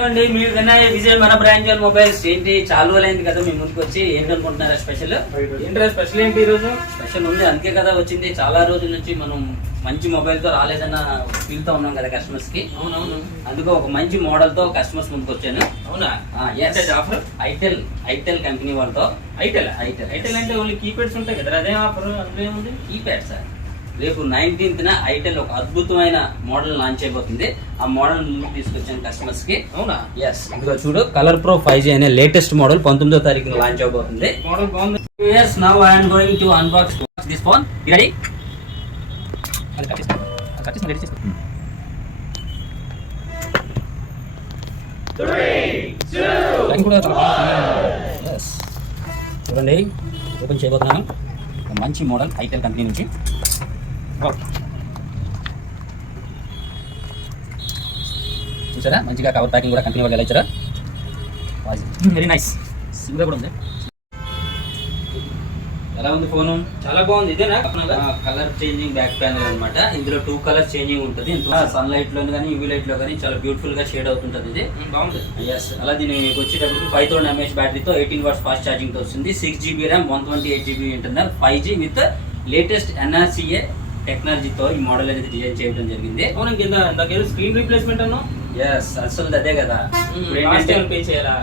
అండి మీ వినయ్ విజయ్ మన branch mobiles ఏంటి చాలా రోజులైంది కదా మీ ముందుకు వచ్చి ఏంటనుకుంటున్నారా స్పెషల్ ఏంట్రా స్పెషల్ ఏంటి ఈరోజు? స్పెషల్ ఉంది అందుకే కదా వచ్చింది. చాలా రోజుల నుంచి మనం మంచి మొబైల్ తో రాలేదన్న ఫీల్ తో ఉన్నాం కదా కస్టమర్స్ కి. అవునవును. అందుకే ఒక మంచి మోడల్ తో కస్టమర్స్ ముందుకు వచ్చాను. అవునా? ఆఫర్ ఐటెల్ కంపెనీ వాళ్ళతో. ఐటెల్ అంటే ఓన్లీ కీప్యాడ్స్ ఉంటాయి కదా, అదే ఆఫర్ అందులో ఏముంది? Keypad sir. రేపు 19th ఐటెల్ ఒక అద్భుతమైన మోడల్ లాంచ్ అయిపోతుంది. ఆ మోడల్ ముందుకు తీసుకొచ్చాను కస్టమర్స్ కి. అవునా? ఎస్, ఇదిగో చూడు కలర్ ప్రో 5G అనే లేటెస్ట్ మోడల్ 19వ తారీఖున లాంచ్ అవబోతుంది. మోడల్ బాగుంది. Yes, now I am going to unbox this phone. You ready? Yes. చూడండి ఓపెన్ చేయబోతున్నాను. ఒక మంచి మోడల్ ఐటెల్ కంపెనీ నుంచి. చూసారా మంచిగా కవర్ ప్యాకింగ్ కూడా కంపెనీ వాళ్ళు ఎలా ఇచ్చారా. Very nice. సింగర్ కూడా ఉంది. ఎలా ఉంది ఫోను? చాలా బాగుంది. ఇదేనా? కలర్ చేంజింగ్ బ్యాక్ ప్యానెల్ అన్నమాట. ఇందులో 2 కలర్స్ చేంజింగ్ ఉంటుంది. సన్ లైట్ లో కానీ యూవీ లైట్ లో కానీ చాలా బ్యూటిఫుల్ గా షేడ్ అవుతుంటది. ఇది బాగుంది. ఎస్, అలా దీనికి వచ్చేటప్పుడు 5000 mAh బ్యాటరీతో 18 watts ఫాస్ట్ ఛార్జింగ్ తో వస్తుంది. 6GB RAM, 128GB internal, 5G with latest NRCA టెక్నాలజీతో ఈ మోడల్ అనేది డిజైన్ చేయడం జరిగింది. అవును, కింద స్క్రీన్ రీప్లేస్మెంట్ అన్నా? ఎస్, అసలు అదే కదా. పే చేయాలా?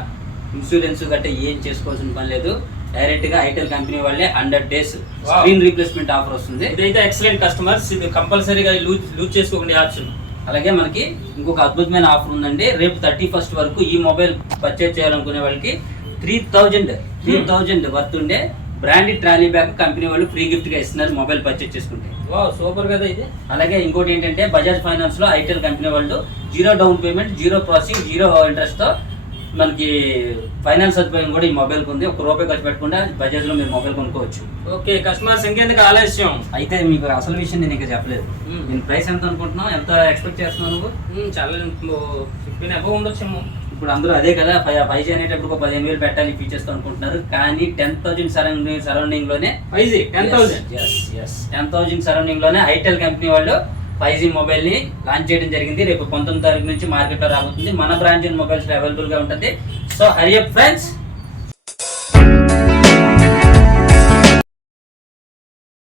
ఇన్సూరెన్స్ గట్రా ఏం చేసుకోవాల్సిన పని లేదు. డైరెక్ట్ గా ఐటెల్ కంపెనీ వాళ్ళే 100 days స్క్రీన్ రీప్లేస్మెంట్ ఆఫర్ వస్తుంది. ఇదైతే ఎక్సలెంట్ కస్టమర్స్, ఇది కంపల్సరీగా లూజ్ చేసుకోండి ఆప్షన్. అలాగే మనకి ఇంకొక అద్భుతమైన ఆఫర్ ఉందండి. రేపు 31st వరకు ఈ మొబైల్ పర్చేజ్ చేయాలనుకునే వాళ్ళకి 3000 వర్త్ ఉండే బ్రాండెడ్ ట్రాలీ బ్యాగ్ కంపెనీ వాళ్ళు ఫ్రీ గిఫ్ట్ గా ఇస్తున్నారు మొబైల్ పర్చేజ్ చేసుకుంటే. వావ్, సూపర్ కదా ఇది. అలాగే ఇంకోటి ఏంటంటే బజాజ్ ఫైనాన్స్ లో ఐటెల్ కంపెనీ వాళ్ళు 0 డౌన్ పేమెంట్, 0 ప్రాసెసింగ్, 0 ఇంట్రెస్ట్ తో మనకి ఫైనాన్స్ సదుపాయం కూడా ఈ మొబైల్ ఉంది. ₹1 ఖర్చు పెట్టకుండా బజాజ్ లో మీరు మొబైల్ కొనుక్కోవచ్చు. ఓకే కస్టమర్స్, ఇంకెందుకు ఆలస్యం? అయితే మీకు అసలు విషయం నేను ఇంకా చెప్పలేదు. నేను ప్రైస్ ఎంత అనుకుంటున్నావు, ఎంత ఎక్స్పెక్ట్ చేస్తున్నావు నువ్వు? చాలా 15 అబౌవ్ ఉండొచ్చేమో. ఇప్పుడు అందరూ అదే కదా 5G అనేటప్పుడు 15,000 పెట్టాలి ఫీచర్స్ తో అనుకుంటున్నారు. కానీ 10,000 సరౌండింగ్ లోనే 5G 10,000. yes 10,000 సరౌండింగ్ లోనే ఐటెల్ కంపెనీ వాళ్ళు 5G మొబైల్ ని లాంచ్ చేయడం జరిగింది. రేపు 19వ తారీఖు నుంచి మార్కెట్ లో రాబోతుంది. మన బ్రాంచ్ మొబైల్స్ లో అవైలబుల్ గా ఉంటుంది. So Hari up friends.